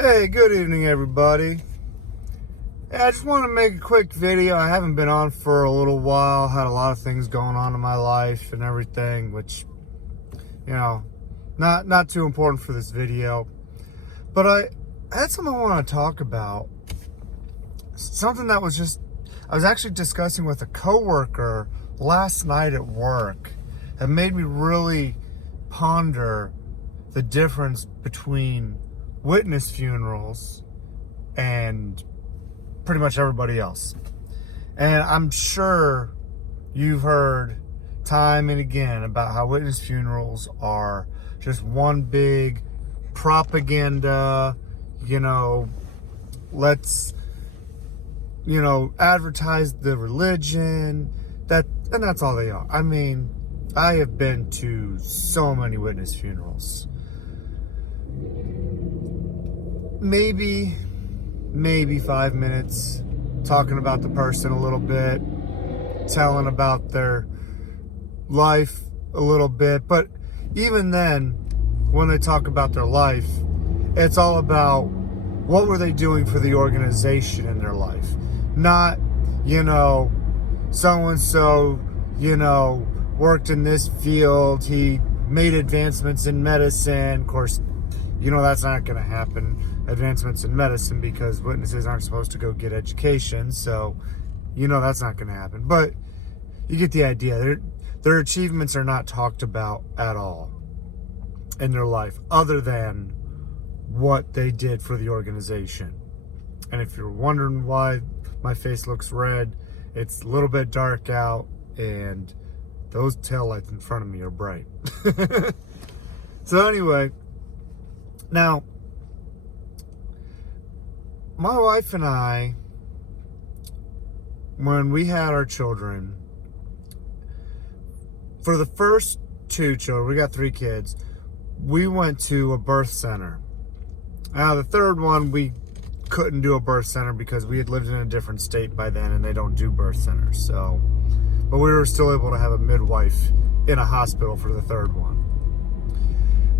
Hey, good evening, everybody. I just want to make a quick video. I haven't been on for a little while. Had a lot of things going on in my life and everything, which, not too important for this video. But I had something I want to talk about. Something that I was actually discussing with a coworker last night at work. That made me really ponder the difference between witness funerals and pretty much everybody else. And I'm sure you've heard time and again about how witness funerals are just one big propaganda, let's advertise the religion, and that's all they are. I mean, I have been to so many witness funerals. Maybe 5 minutes talking about the person a little bit, telling about their life a little bit. But even then, when they talk about their life, it's all about what were they doing for the organization in their life. Not, so-and-so, worked in this field, he made advancements in medicine. Of course, that's not going to happen, advancements in medicine, because witnesses aren't supposed to go get education. So, that's not going to happen. But you get the idea. Their achievements are not talked about at all in their life, other than what they did for the organization. And if you're wondering why my face looks red, it's a little bit dark out, and those taillights in front of me are bright. So anyway, now, my wife and I, when we had our children, for the first two children, we got 3 kids, we went to a birth center. Now, the third one, we couldn't do a birth center because we had lived in a different state by then, and they don't do birth centers. So, but we were still able to have a midwife in a hospital for the third one.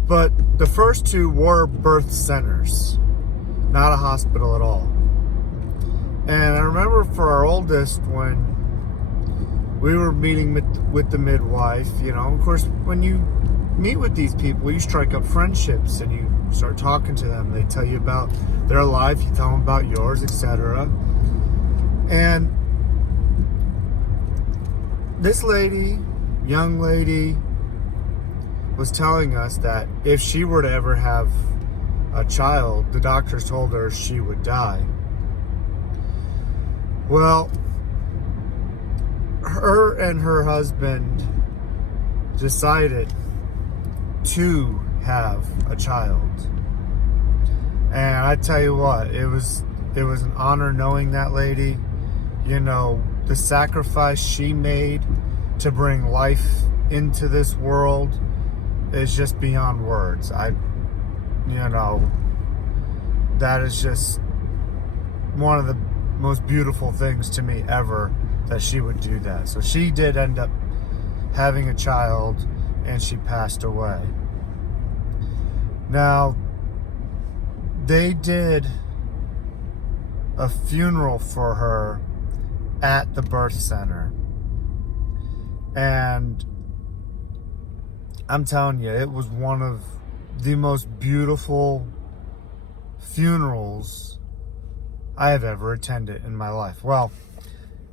But the first 2 were birth centers, not a hospital at all. And I remember for our oldest, when we were meeting with the midwife, of course, when you meet with these people, you strike up friendships and you start talking to them. They tell you about their life, you tell them about yours, etc. And this lady, young lady, was telling us that if she were to ever have a child, the doctors told her she would die. Well, her and her husband decided to have a child. And I tell you what, it was an honor knowing that lady. The sacrifice she made to bring life into this world is just beyond words. That is just one of the most beautiful things to me ever, that she would do that. So she did end up having a child, and she passed away. Now, they did a funeral for her at the birth center. And I'm telling you, it was one of the most beautiful funerals I have ever attended in my life. Well,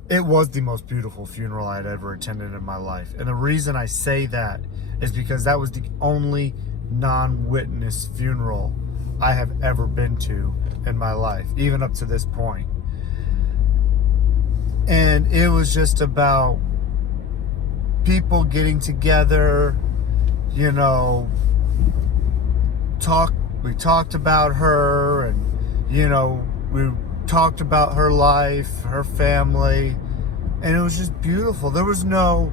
it was the most beautiful funeral I had ever attended in my life. And the reason I say that is because that was the only non-witness funeral I have ever been to in my life, even up to this point. And it was just about people getting together, we talked about her, and, we talked about her life, her family, and it was just beautiful. There was no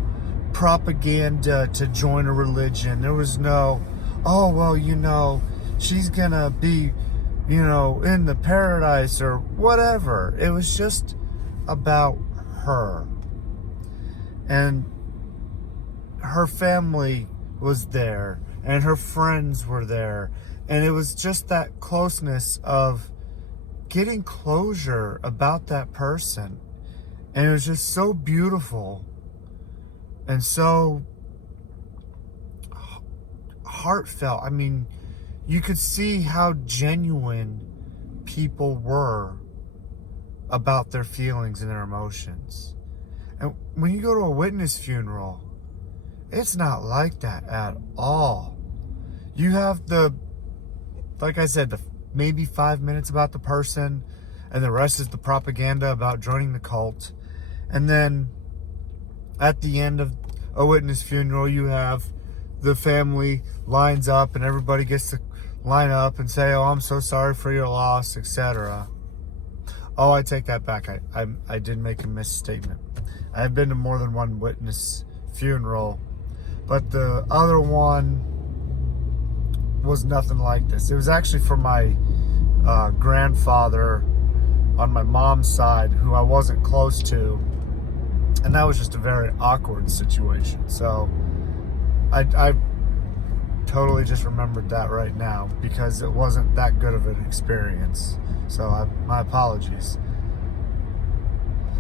propaganda to join a religion. There was no, she's gonna be, in the paradise or whatever. It was just about her. And her family was there, and her friends were there, And it was just that closeness of getting closure about that person. And it was just so beautiful and so heartfelt. I mean, you could see how genuine people were about their feelings and their emotions. And when you go to a witness funeral, it's not like that at all. You have like I said, maybe 5 minutes about the person, and the rest is the propaganda about joining the cult. And then at the end of a witness funeral, you have the family lines up and everybody gets to line up and say, oh, I'm so sorry for your loss, etc. Oh, I take that back. I did make a misstatement. I have been to more than one witness funeral, but the other one was nothing like this. It was actually for my grandfather on my mom's side, who I wasn't close to, and that was just a very awkward situation. So I totally just remembered that right now because it wasn't that good of an experience. So my apologies.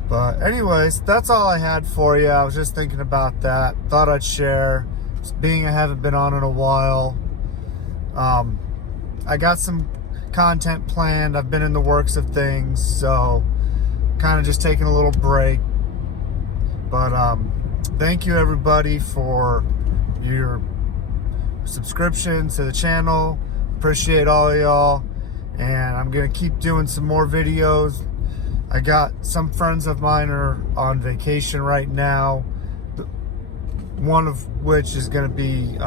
But anyways, that's all I had for you. I was just thinking about that. Thought I'd share. Being I haven't been on in a while. I got some content planned. I've been in the works of things, so kind of just taking a little break. But thank you everybody for your subscription to the channel. Appreciate all of y'all. And I'm gonna keep doing some more videos. I got some friends of mine are on vacation right now, one of which is gonna be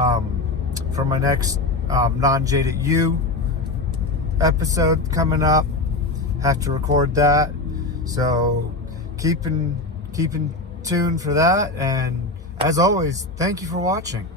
for my next Non-Jaded You episode coming up. Have to record that, so keeping tuned for that. And as always, thank you for watching.